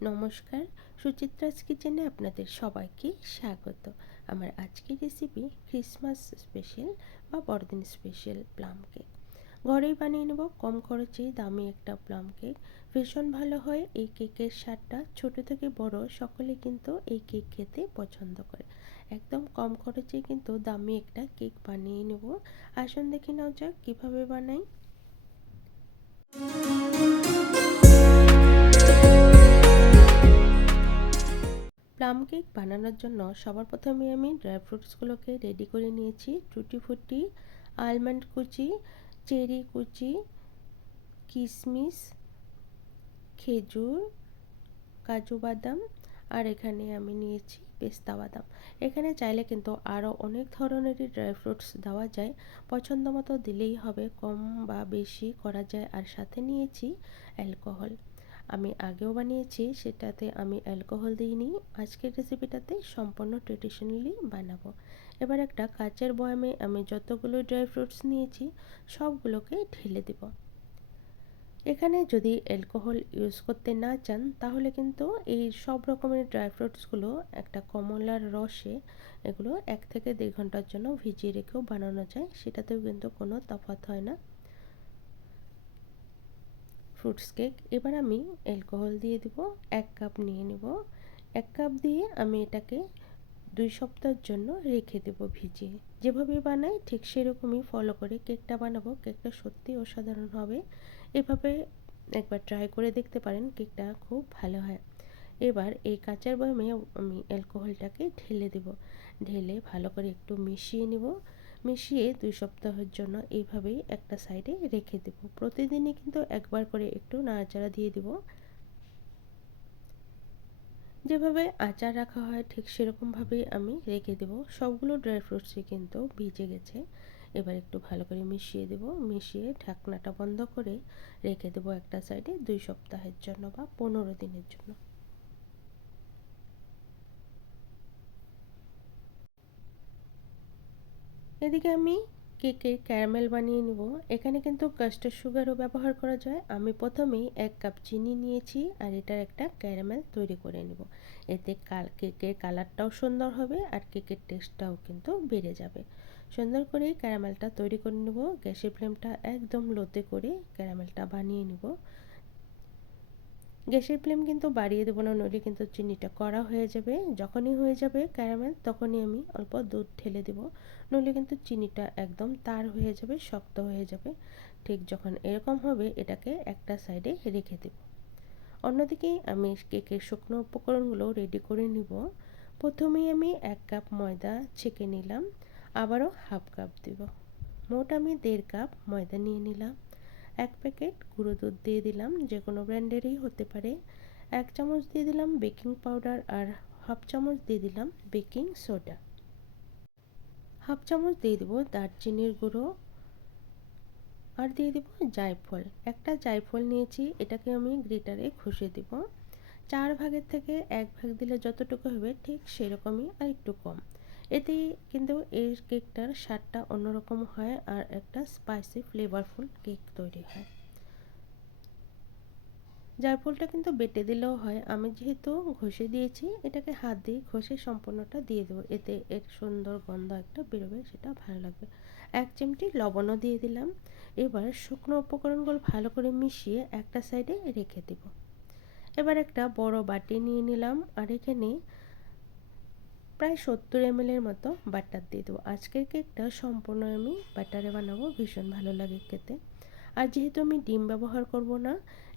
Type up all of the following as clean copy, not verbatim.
নমস্কার, সুচিত্রাস কিচেনে আপনাদের সবাইকে স্বাগত। আমার আজকের রেসিপি ক্রিসমাস স্পেশাল বা বড়দিন স্পেশাল প্লাম কেক। ঘরেই বানিয়ে নেব কম খরচে দামি একটা প্লাম কেক। ভীষণ ভালো হয় এই কেকের স্বাদটা, ছোট থেকে বড় সকলে কিন্তু এই কেক খেতে পছন্দ করে। একদম কম খরচে কিন্তু দামি একটা কেক বানিয়ে নেব। আসুন দেখে নেওয়া যাক কীভাবে বানাই। প্লাম কেক বানানোর জন্য সবার প্রথমে আমি ড্রাই ফ্রুটসগুলোকে রেডি করে নিয়েছি। টুটি ফুটি, আলমন্ড কুচি, চেরি কুচি, কিশমিশ, খেজুর, কাজু বাদাম, আর এখানে আমি নিয়েছি পেস্তা বাদাম। এখানে চাইলে কিন্তু আরও অনেক ধরনেরই ড্রাই ফ্রুটস দেওয়া যায়, পছন্দ মতো দিলেই হবে, কম বা বেশি করা যায়। আর সাথে নিয়েছি অ্যালকোহল। আমি আগেও বানিয়েছি, সেটাতে আমি অ্যালকোহল দিইনি। আজকের রেসিপিটাতে সম্পূর্ণ ট্রেডিশনালি বানাবো। এবার একটা কাচের বয়ামে আমি যতগুলো ড্রাই ফ্রুটস নিয়েছি সবগুলোকে ঢেলে দেব। এখানে যদি অ্যালকোহল ইউজ করতে না চান তাহলে কিন্তু এই সব রকমের ড্রাই ফ্রুটসগুলো একটা কমলার রসে এগুলো 1 থেকে 1.5 ঘন্টার জন্য ভিজিয়ে রেখেও বানানো যায়, সেটাতেও কিন্তু কোনো তফাৎ হয় না। ফ্রুটস কেক এবার আমি অ্যালকোহল দিয়ে দেব, 1 কাপ নিয়ে নেব। 1 কাপ দিয়ে আমি এটাকে 2 সপ্তাহের জন্য রেখে দেব ভিজিয়ে। যেভাবে বানাই ঠিক সেরকমই ফলো করে কেকটা বানাবো। কেকটা সত্যি অসাধারণ হবে। এভাবে একবার ট্রাই করে দেখতে পারেন, কেকটা খুব ভালো হয়। এবার এই কাঁচের বয়ামে আমি অ্যালকোহলটাকে ঢেলে দেব। ঢেলে ভালো করে একটু মিশিয়ে নেব। মিশিয়ে 2 সপ্তাহের জন্য এইভাবেই একটা সাইডে রেখে দেব। প্রতিদিনই কিন্তু একবার করে একটু নাড়াচাড়া দিয়ে দেব। যেভাবে আচার রাখা হয় ঠিক সেরকমভাবেই আমি রেখে দেব। সবগুলো ড্রাই ফ্রুটসই কিন্তু ভিজে গেছে। এবার একটু ভালো করে মিশিয়ে দেব। মিশিয়ে ঢাকনাটা বন্ধ করে রেখে দেব একটা সাইডে 2 সপ্তাহের জন্য বা 15 দিনের জন্য। এদিকে আমি কেকের ক্যারামেল বানিয়ে নেব। এখানে কিন্তু কাস্টার্ড সুগারও ব্যবহার করা যায়। আমি প্রথমেই 1 কাপ চিনি নিয়েছি আর এটার একটা ক্যারামেল তৈরি করে নেব। এতে কেকের কালারটাও সুন্দর হবে আর কেকের টেস্টটাও কিন্তু বেড়ে যাবে। সুন্দর করে ক্যারামেলটা তৈরি করে নেব। গ্যাসের ফ্লেমটা একদম লোতে করে ক্যারামেলটা বানিয়ে নেব। গ্যাসের ফ্লেম কিন্তু বাড়িয়ে দেবো না, নইলে কিন্তু চিনিটা কড়া হয়ে যাবে। যখনই হয়ে যাবে ক্যারামেল তখনই আমি অল্প দুধ ঢেলে দেবো, নইলে কিন্তু চিনিটা একদম তার হয়ে যাবে, শক্ত হয়ে যাবে। ঠিক যখন এরকম হবে এটাকে একটা সাইডে রেখে দেব। অন্যদিকে আমি কেকের শুকনো উপকরণগুলো রেডি করে নিব। প্রথমেই আমি 1 কাপ ময়দা ছেঁকে নিলাম, আবারও হাফ কাপ দেব। মোট আমি 1.5 কাপ ময়দা নিয়ে নিলাম। 1 প্যাকেট গুঁড়ো দুধ দিয়ে দিলাম, যে কোনো ব্র্যান্ডেরই হতে পারে। 1 চামচ দিয়ে দিলাম বেকিং পাউডার আর হাফ চামচ দিয়ে দিলাম বেকিং সোডা। হাফ চামচ দিয়ে দেবো দারচিনির গুঁড়ো আর দিয়ে দেবো জায়ফল। একটা জায়ফল নিয়েছি, এটাকে আমি গ্রেটারে ঘষে দেব। 4 ভাগের থেকে 1 ভাগ দিলে যতটুকু হবে ঠিক সেরকমই, আর একটু কম। এতে কিন্তু এই কেকটার স্বাদটা অন্যরকম হয় আর একটা স্পাইসি ফ্লেভারফুল কেক তৈরি হয়। জায়ফলটা কিন্তু বেটে দিলেও হয়, আমি যেহেতু ঘষে দিয়েছি এটাকে হাত দিয়ে ঘষে সম্পূর্ণটা দিয়ে দেবো, এতে এর সুন্দর গন্ধ একটা বেরোবে, সেটা ভালো লাগবে। 1 চিমটি লবণও দিয়ে দিলাম। এবার শুকনো উপকরণগুলো ভালো করে মিশিয়ে একটা সাইডে রেখে দেব। এবার একটা বড় বাটি নিয়ে নিলাম আর এখানে প্রায় 70 ml এর মতো বাটার দিয়ে দেবো। আজকের কেকটা সম্পূর্ণ আমি বাটারে বানাবো, ভীষণ ভালো লাগে খেতে। আর যেহেতু আমি ডিম ব্যবহার করব না,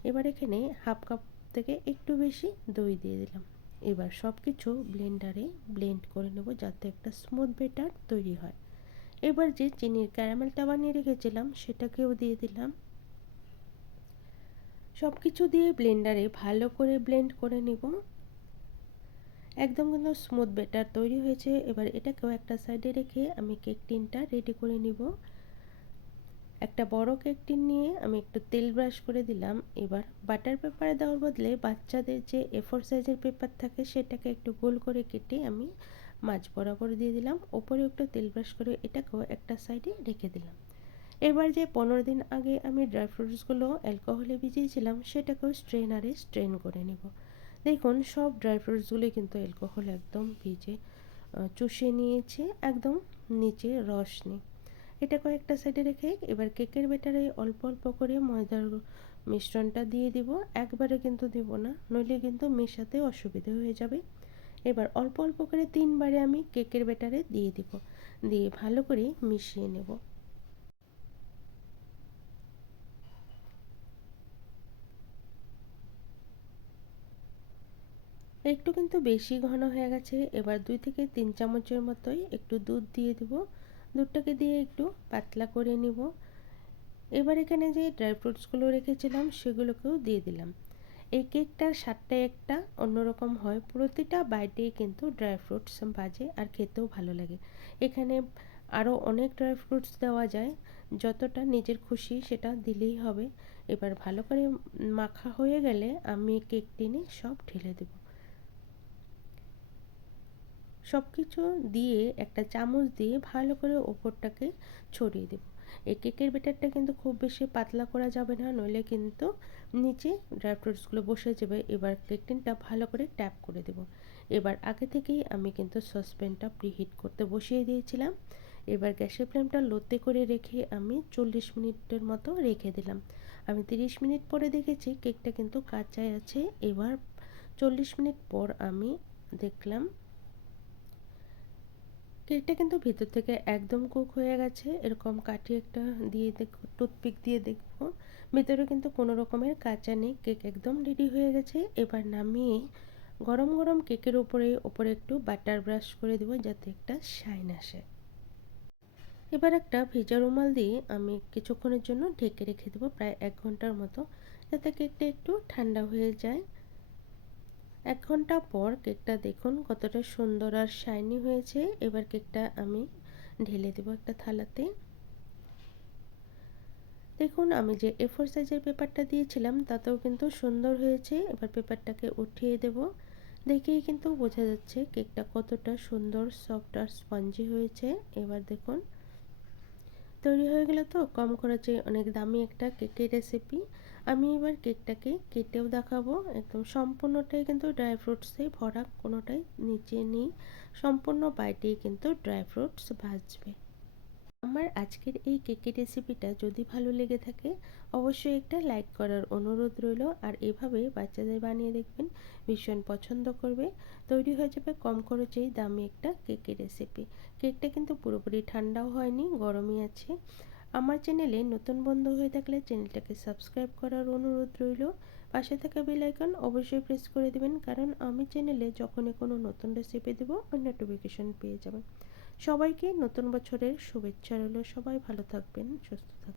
এবার এখানে হাফ কাপ থেকে একটু বেশি দই দিয়ে দিলাম। এবার সব কিছু ব্লেন্ডারে ব্লেন্ড করে নেব যাতে একটা স্মুথ ব্যাটার তৈরি হয়। এবার যে চিনির ক্যারামেলটা বানিয়ে রেখেছিলাম সেটাকেও দিয়ে দিলাম। সব কিছু দিয়ে ব্লেন্ডারে ভালো করে ব্লেন্ড করে নেব। একদম কিন্তু স্মুথ ব্যাটার তৈরি হয়েছে। এবার এটাকেও একটা সাইডে রেখে আমি কেক টিনটা রেডি করে নিব। একটা বড় কেক টিন নিয়ে আমি একটু তেল ব্রাশ করে দিলাম। এবার বাটার পেপারে দেওয়ার বদলে বাচ্চাদের যে A4 সাইজের পেপার থাকে সেটাকে একটু গোল করে কেটে আমি মাঝ বরাবর দিয়ে দিলাম। ওপরে একটু তেল ব্রাশ করে এটাকেও একটা সাইডে রেখে দিলাম। এবার যে 15 দিন আগে আমি ড্রাই ফ্রুটসগুলো অ্যালকোহলে ভিজিয়েছিলাম সেটাকেও স্ট্রেনারে স্ট্রেন করে নেব। দেখুন সব ড্রাই ফ্রুটসগুলি কিন্তু অ্যালকোহল একদম ভিজে চুষে নিয়েছে, একদম নিচে রস নেই। এটা কয়েকটা সাইডে রেখে এবার কেকের ব্যাটারে অল্প অল্প করে ময়দার মিশ্রণটা দিয়ে দিব, একবারে কিন্তু দিব না, নইলে কিন্তু মেশাতে অসুবিধা হয়ে যাবে। এবার অল্প অল্প করে 3বারে আমি কেকের ব্যাটারে দিয়ে দিব, দিয়ে ভালো করে মিশিয়ে নেব। একটু কিন্তু বেশি ঘন হয়ে গেছে, এবার 2 থেকে 3 চামচের মতোই একটু দুধ দিয়ে দিব, দুধটাকে দিয়ে একটু পাতলা করে নিব। এবার এখানে যে ড্রাই ফ্রুটসগুলো রেখেছিলাম সেগুলোকেও দিয়ে দিলাম। এই কেকটার স্বাদটা একটা অন্যরকম হয়, প্রতিটা বাইটেই কিন্তু ড্রাই ফ্রুটস বাজে আর খেতেও ভালো লাগে। এখানে আরও অনেক ড্রাই ফ্রুটস দেওয়া যায়, যতটা নিজের খুশি সেটা দিলেই হবে। এবার ভালো করে মাখা হয়ে গেলে আমি কেক টিনে সব ঢেলে দেব। সব কিছু দিয়ে একটা চামচ দিয়ে ভালো করে ওপরটাকে ছড়িয়ে দেব। এই কেকের ব্যাটারটা কিন্তু খুব বেশি পাতলা করা যাবে না, নইলে কিন্তু নিচে ড্রাই ফ্রুটসগুলো বসে যাবে। এবার কেক টিনটা ভালো করে ট্যাপ করে দেব। এবার আগে থেকেই আমি কিন্তু সসপ্যানটা প্রিহিট করতে বসিয়ে দিয়েছিলাম। এবার গ্যাসের ফ্লেমটা লোতে করে রেখে আমি 40 মিনিটের মতো রেখে দিলাম। আমি 30 মিনিট পরে দেখেছি কেকটা কিন্তু কাঁচাই আছে। এবার 40 মিনিট পর আমি দেখলাম কেকটা কিন্তু ভিতর থেকে একদম কুক হয়ে গেছে। এরকম কাঠি একটা দিয়ে দেখো, টুথপিক দিয়ে দেখবো ভিতরে কিন্তু কোনো রকমের কাঁচা নেই, কেক একদম রেডি হয়ে গেছে। এবার নামিয়ে গরম গরম কেকের উপরে একটু বাটার ব্রাশ করে দেবো যাতে একটা শাইন আসে। এবার একটা ভেজা রুমাল দিয়ে আমি কিছুক্ষণের জন্য ঢেকে রেখে দেবো, প্রায় 1 ঘন্টার মতো, যাতে কেকটা একটু ঠান্ডা হয়ে যায়। 1 ঘন্টা পর কেকটা দেখুন কতটা সুন্দর আর শাইনি হয়েছে। এবার কেকটা আমি ঢেলে দেবো একটা থালাতে। দেখুন আমি যে A4 সাইজের পেপারটা দিয়েছিলাম তাতেও কিন্তু সুন্দর হয়েছে। এবার পেপারটাকে উঠিয়ে দেব। দেখেই কিন্তু বোঝা যাচ্ছে কেকটা কতটা সুন্দর সফট আর স্পঞ্জি হয়েছে। এবার দেখুন তৈরি হয়ে গেল তো কম খরচে অনেক দামি একটা কেকের রেসিপি। আমি এবার কেকটাকে কেটেও দেখাবো। একদম সম্পূর্ণটাই কিন্তু ড্রাই ফ্রুটসে ভরা, কোনোটাই নিচে নেই, সম্পূর্ণ বাইটেই কিন্তু ড্রাই ফ্রুটস ভাজবে। আমার আজকের এই কেকের রেসিপিটা যদি ভালো লেগে থাকে অবশ্যই একটা লাইক করার অনুরোধ রইল, আর এভাবে বাচ্চাদের বানিয়ে দেখবেন, ভীষণ পছন্দ করবে। তৈরি হয়ে যাবে কম খরচেই দামি একটা কেকের রেসিপি। কেকটা কিন্তু পুরোপুরি ঠান্ডাও হয়নি, গরমই আছে। আমার চ্যানেলে নতুন বন্ধু হয়ে থাকলে চ্যানেলটাকে সাবস্ক্রাইব করার অনুরোধ রইল। পাশে থাকা বেল আইকন অবশ্যই প্রেস করে দেবেন, কারণ আমি চ্যানেলে যখনই কোনো নতুন রেসিপি দেবো নোটিফিকেশন পেয়ে যাবেন। সবাইকে নতুন বছরের শুভেচ্ছা রইল। সবাই ভালো থাকবেন, সুস্থ থাকবেন।